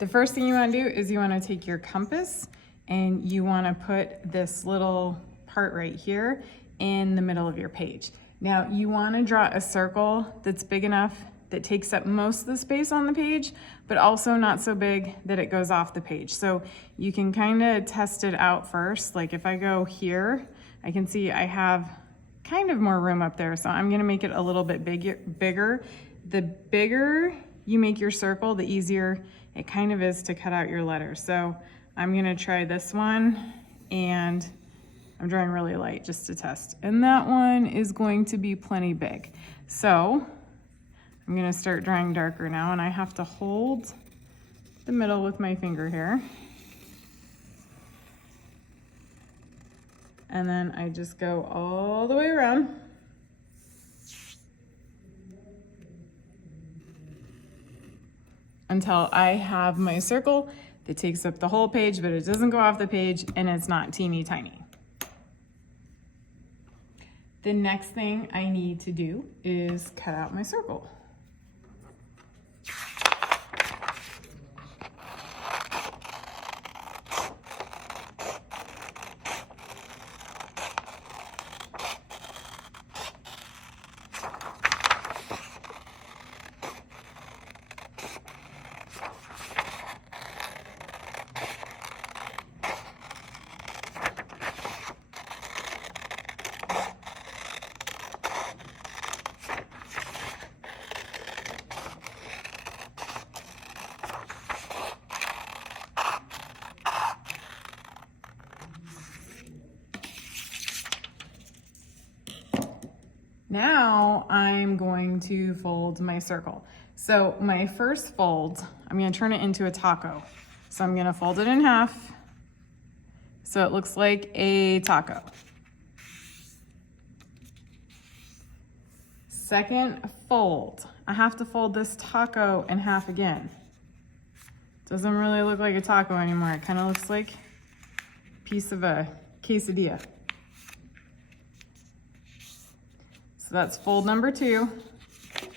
The first thing you want to do is you want to take your compass and you want to put this little part right here in the middle of your page. Now you want to draw a circle that's big enough that takes up most of the space on the page, but also not so big that it goes off the page. So you can kind of test it out first. Like if I go here, I can see I have kind of more room up there. So I'm gonna make it a little bit bigger. The bigger you make your circle, the easier it kind of is to cut out your letters. So I'm gonna try this one, and I'm drawing really light just to test. And that one is going to be plenty big. So I'm gonna start drawing darker now, and I have to hold the middle with my finger here. And then I just go all the way around. Until I have my circle that takes up the whole page, but it doesn't go off the page and it's not teeny tiny. The next thing I need to do is cut out my circle. Now I'm going to fold my circle. So my first fold, I'm gonna turn it into a taco. So I'm gonna fold it in half so it looks like a taco. Second fold, I have to fold this taco in half again. Doesn't really look like a taco anymore. It kind of looks like a piece of a quesadilla. So that's fold number 2,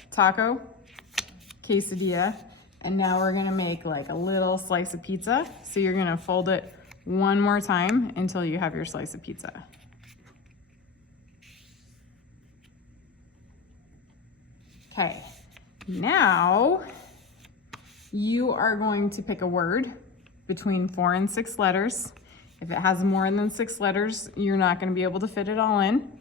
taco, quesadilla, and now we're gonna make like a little slice of pizza. So you're gonna fold it one more time until you have your slice of pizza. Okay, now you are going to pick a word between 4 and 6 letters. If it has more than 6 letters, you're not gonna be able to fit it all in.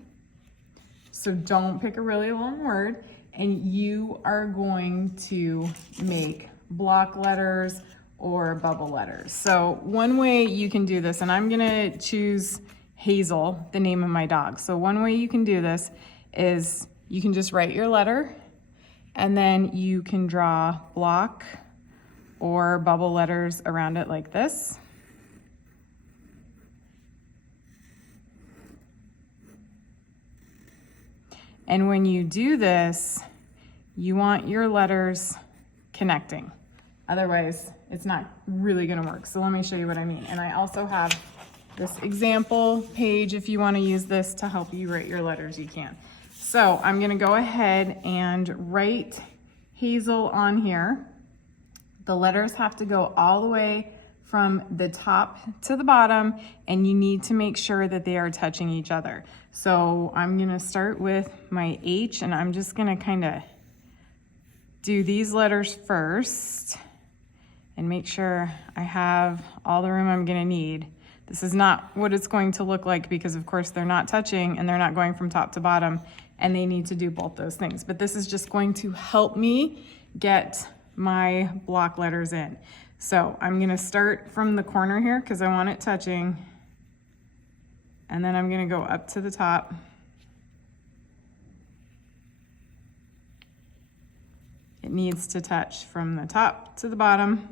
So don't pick a really long word, and you are going to make block letters or bubble letters. So one way you can do this, and I'm gonna choose Hazel, the name of my dog. So one way you can do this is you can just write your letter, and then you can draw block or bubble letters around it like this. And when you do this, you want your letters connecting. Otherwise, it's not really gonna work. So let me show you what I mean. And I also have this example page. If you wanna use this to help you write your letters, you can. So I'm gonna go ahead and write Hazel on here. The letters have to go all the way from the top to the bottom, and you need to make sure that they are touching each other. So I'm gonna start with my H, and I'm just gonna kinda do these letters first and make sure I have all the room I'm gonna need. This is not what it's going to look like because of course they're not touching and they're not going from top to bottom, and they need to do both those things. But this is just going to help me get my block letters in. So I'm gonna start from the corner here because I want it touching, and then I'm gonna go up to the top. It needs to touch from the top to the bottom.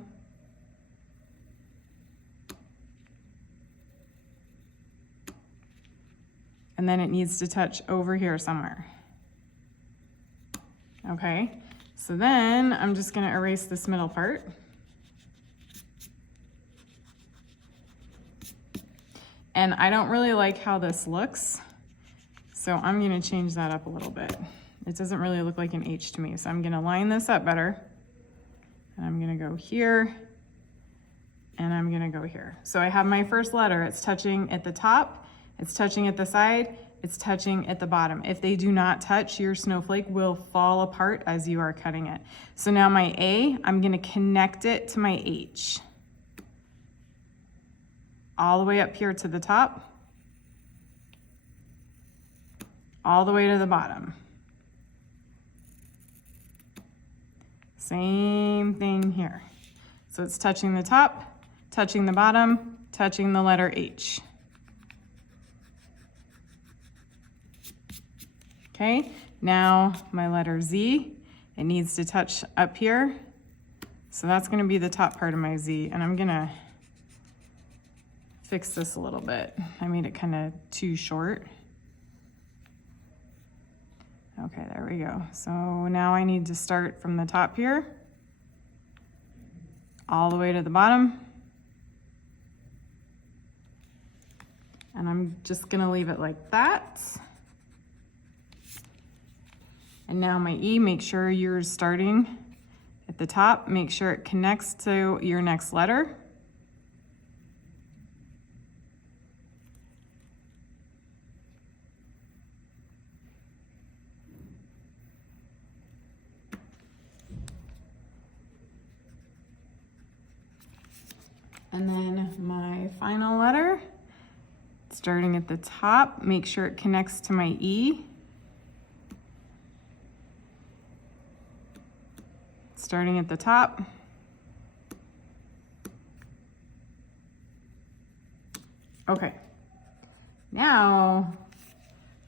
And then it needs to touch over here somewhere. Okay, so then I'm just gonna erase this middle part. And I don't really like how this looks, so I'm gonna change that up a little bit. It doesn't really look like an H to me, so I'm gonna line this up better. And I'm gonna go here and I'm gonna go here. So I have my first letter, it's touching at the top, it's touching at the side, it's touching at the bottom. If they do not touch, your snowflake will fall apart as you are cutting it. So now my A, I'm gonna connect it to my H. All the way up here to the top, all the way to the bottom. Same thing here. So it's touching the top, touching the bottom, touching the letter H. Okay, now my letter Z, it needs to touch up here. So that's gonna be the top part of my Z, and I'm gonna fix this a little bit. I made it kind of too short. Okay, there we go. So now I need to start from the top here, all the way to the bottom. And I'm just gonna leave it like that. And now my E, make sure you're starting at the top, make sure it connects to your next letter. And then my final letter, starting at the top, make sure it connects to my E. Starting at the top. Okay, now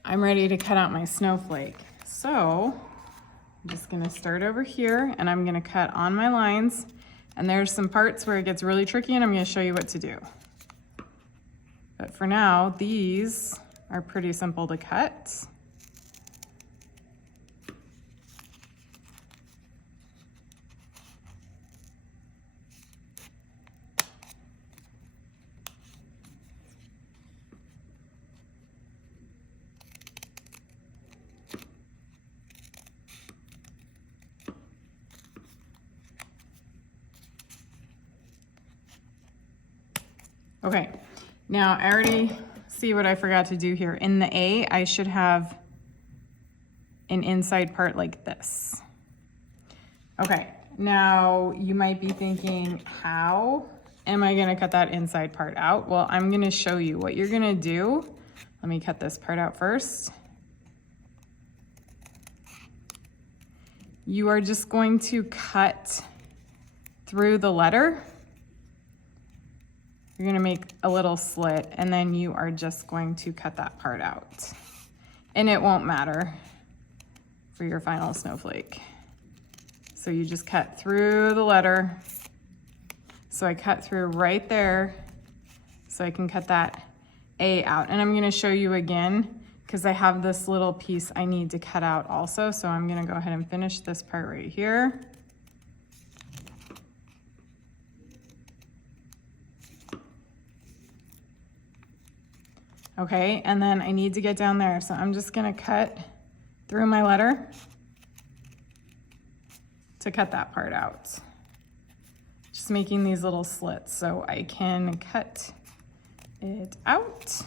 I'm ready to cut out my snowflake. So I'm just gonna start over here and I'm gonna cut on my lines. And there's some parts where it gets really tricky and I'm gonna show you what to do. But for now, these are pretty simple to cut. Okay, now I already see what I forgot to do here. In the A, I should have an inside part like this. Okay, now you might be thinking, how am I gonna cut that inside part out? Well, I'm gonna show you what you're gonna do. Let me cut this part out first. You are just going to cut through the letter. You're gonna make a little slit and then you are just going to cut that part out. And it won't matter for your final snowflake. So you just cut through the letter. So I cut through right there so I can cut that A out. And I'm gonna show you again because I have this little piece I need to cut out also. So I'm gonna go ahead and finish this part right here. Okay, and then I need to get down there. So I'm just gonna cut through my letter to cut that part out. Just making these little slits so I can cut it out.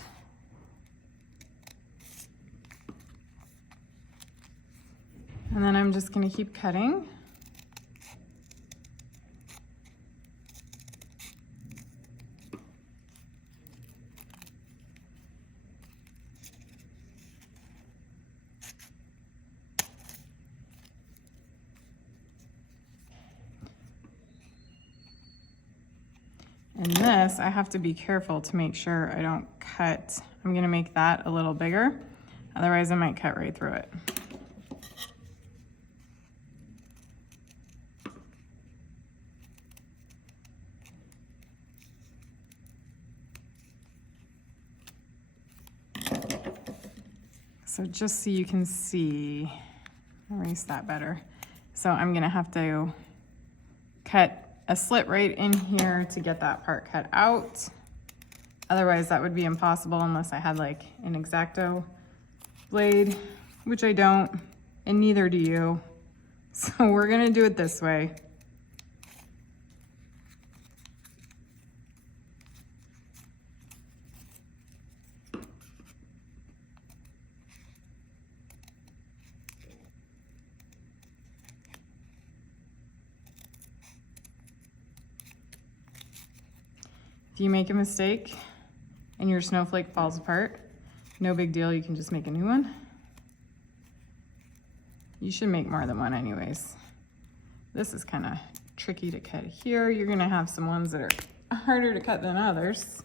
And then I'm just gonna keep cutting. And this, I have to be careful to make sure I don't cut. I'm gonna make that a little bigger. Otherwise I might cut right through it. So just so you can see, erase that better. So I'm gonna have to cut a slit right in here to get that part cut out. Otherwise that would be impossible unless I had like an X-Acto blade, which I don't, and neither do you. So we're gonna do it this way. If you make a mistake and your snowflake falls apart, no big deal, you can just make a new one. You should make more than one anyways. This is kind of tricky to cut here. You're gonna have some ones that are harder to cut than others.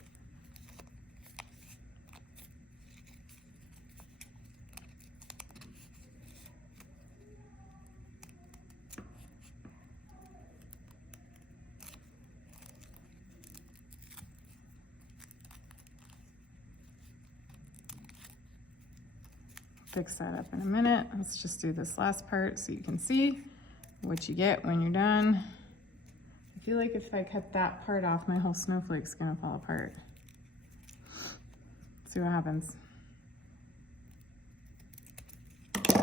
Fix that up in a minute. Let's just do this last part so you can see what you get when you're done. I feel like if I cut that part off, my whole snowflake's gonna fall apart. Let's see what happens.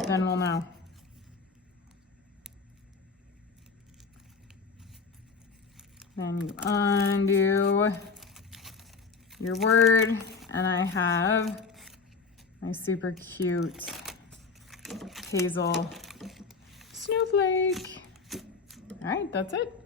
Then we'll know. Then you undo your word, and I have my super cute hazel snowflake. All right, that's it.